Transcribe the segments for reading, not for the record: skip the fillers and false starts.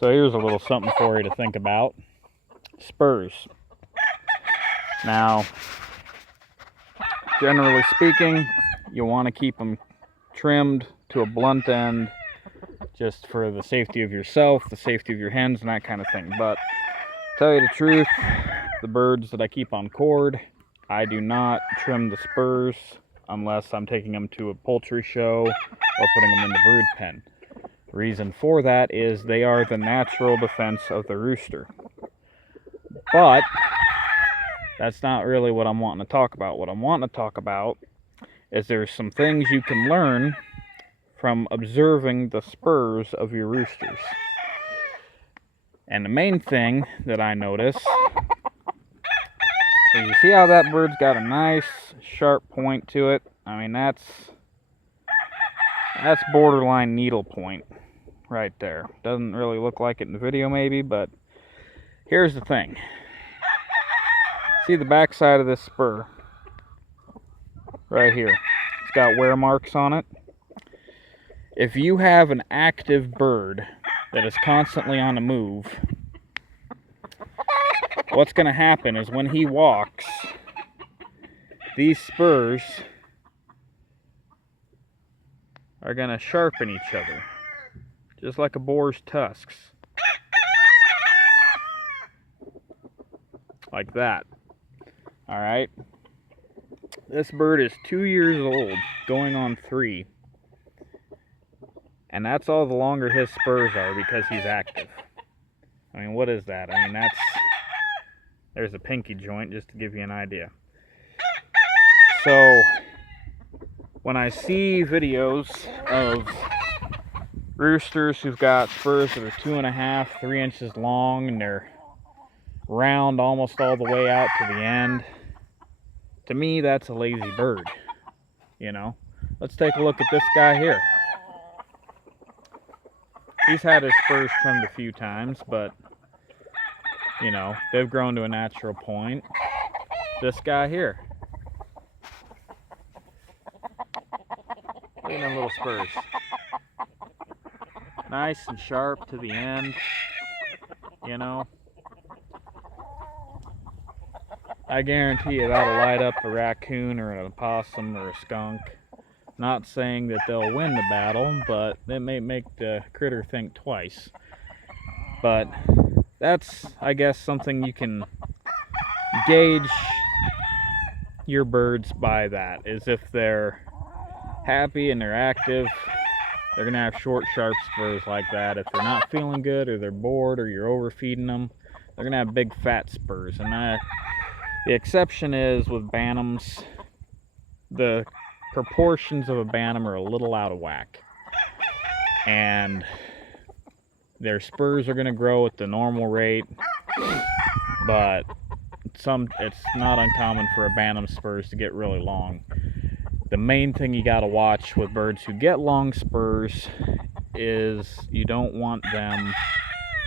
So here's a little something for you to think about. Spurs. Now, generally speaking, you want to keep them trimmed to a blunt end just for the safety of yourself, the safety of your hens, and that kind of thing. But to tell you the truth, the birds that I keep on cord, I do not trim the spurs unless I'm taking them to a poultry show or putting them in the brood pen. The reason for that is they are the natural defense of the rooster. But that's not really what I'm wanting to talk about. What I'm wanting to talk about is there's some things you can learn from observing the spurs of your roosters. And the main thing that I notice is, you see how that bird's got a nice sharp point to it? I mean, that's borderline needle point right there. Doesn't really look like it in the video maybe, but here's the thing. See the back side of this spur right here? It's got wear marks on it. If you have an active bird that is constantly on the move, what's going to happen is when he walks, these spurs are going to sharpen each other, just like a boar's tusks. Like that. Alright? This bird is 2 years old, going on 3. And that's all the longer his spurs are because he's active. I mean, what is that? I mean, there's a pinky joint, just to give you an idea. So, when I see videos of roosters who've got spurs that are 2.5, 3 inches long, and they're round almost all the way out to the end, to me, that's a lazy bird. You know? Let's take a look at this guy here. He's had his spurs trimmed a few times, but, you know, they've grown to a natural point. This guy here. Look at them little spurs. Nice and sharp to the end, you know. I guarantee you that'll light up a raccoon or an opossum or a skunk. Not saying that they'll win the battle, but it may make the critter think twice. But that's, I guess, something you can gauge your birds by. That is, if they're happy and they're active, they're going to have short, sharp spurs like that. If they're not feeling good or they're bored or you're overfeeding them, they're going to have big, fat spurs. And the exception is with bantams. The proportions of a bantam are a little out of whack, and their spurs are going to grow at the normal rate, but it's not uncommon for a bantam spurs to get really long. The main thing you got to watch with birds who get long spurs is you don't want them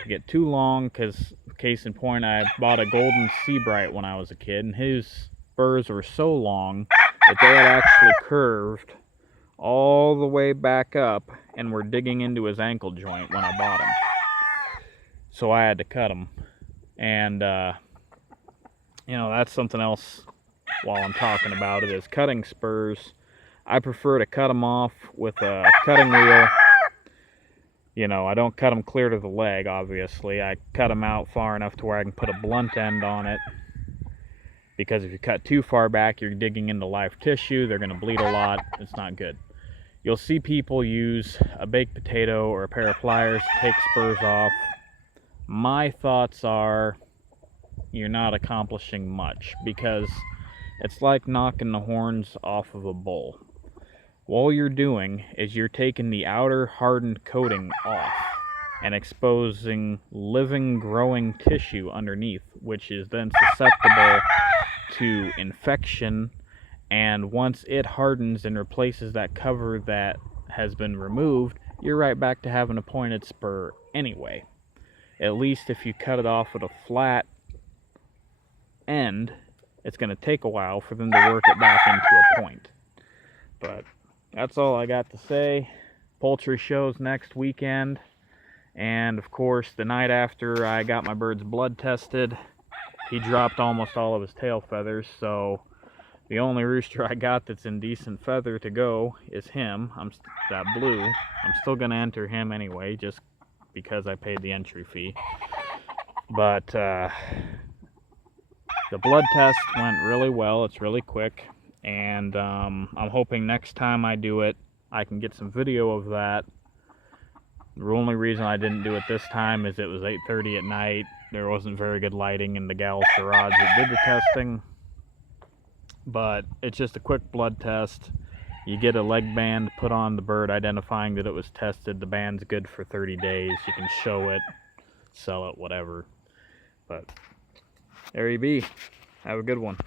to get too long, because case in point, I bought a golden sea bright when I was a kid, and his spurs were so long that they had actually curved all the way back up and were digging into his ankle joint when I bought him. So I had to cut them. And, you know, that's something else while I'm talking about it, is cutting spurs. I prefer to cut them off with a cutting wheel. You know, I don't cut them clear to the leg, obviously. I cut them out far enough to where I can put a blunt end on it. Because if you cut too far back, you're digging into live tissue. They're going to bleed a lot. It's not good. You'll see people use a baked potato or a pair of pliers to take spurs off. My thoughts are, you're not accomplishing much, because it's like knocking the horns off of a bull. All you're doing is you're taking the outer hardened coating off and exposing living, growing tissue underneath, which is then susceptible to infection, and once it hardens and replaces that cover that has been removed, you're right back to having a pointed spur anyway. At least if you cut it off at a flat end, it's going to take a while for them to work it back into a point. But that's all I got to say. Poultry show's next weekend, And of course, the night after I got my bird's blood tested, he dropped almost all of his tail feathers, so the only rooster I got that's in decent feather to go is him. That blue. I'm still gonna enter him anyway, just because I paid the entry fee. But the blood test went really well. It's really quick, and I'm hoping next time I do it, I can get some video of that. The only reason I didn't do it this time is it was 8:30 at night. There wasn't very good lighting in the gal's garage that did the testing. But it's just a quick blood test. You get a leg band put on the bird identifying that it was tested. The band's good for 30 days. You can show it, sell it, whatever. But there you be. Have a good one.